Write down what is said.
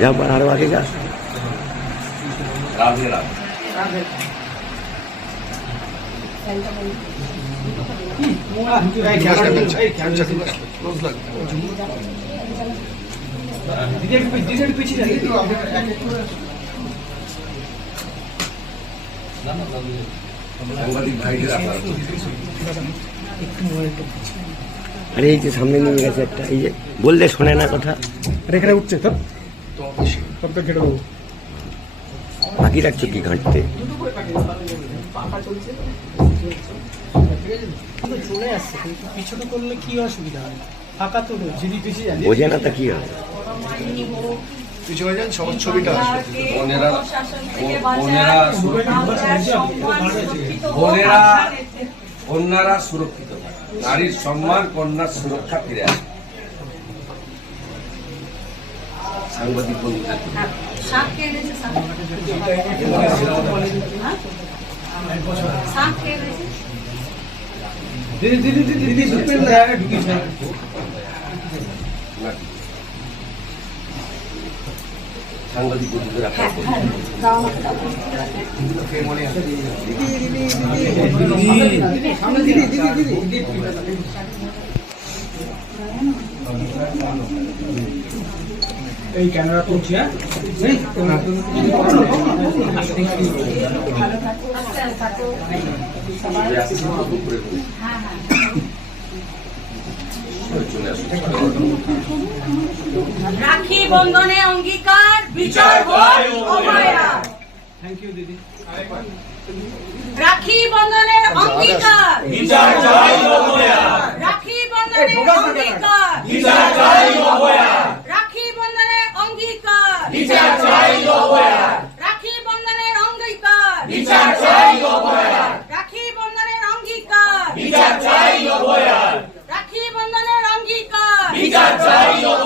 जा आरो आगे जा। राधे राधे। अरे ये सामने नहीं गए একটা এই যে বললে শোনে না কথা। আরে এখানে উঠছে তো তব তো কেটে দেবো। বাকি রাখছো কি ঘাঁটতে? চলে আসছে কিন্তু পিছনে করলে কি অসুবিধা হয়? ফাঁকা তো যদি পিছিয়ে যায় বোঝে না তা কি হবে? পিছনে যান সবার ছবিটা আসবে। কন্যারা সুরক্ষিত থাকে, নারীর সম্মান, কন্যার সুরক্ষা ফিরে আসে। সাংবাদিক বন্ধুরা সাংবাদিক বন্ধুরা এই ক্যামেরা করছি। হ্যাঁ রাখি বন্ধনে অঙ্গীকার, বিচার হয় অভয়ার। থ্যাংক ইউ দিদি। রাখি বন্ধনের অঙ্গীকার, বিচার চাই অভয়ার। রাখি বন্ধনের অঙ্গীকার, বিচার চাই অভয়ার। রাখি বন্ধনের অঙ্গীকার, বিচার চাই অভয়ার। রাখি বন্ধনের অঙ্গীকার, বিচার চাই অভয়ার। রাখি বন্ধনের অঙ্গীকার, বিচার চাই অভয়ার। রাখি বন্ধনের অঙ্গীকার, বিচার চাই অভয়ার।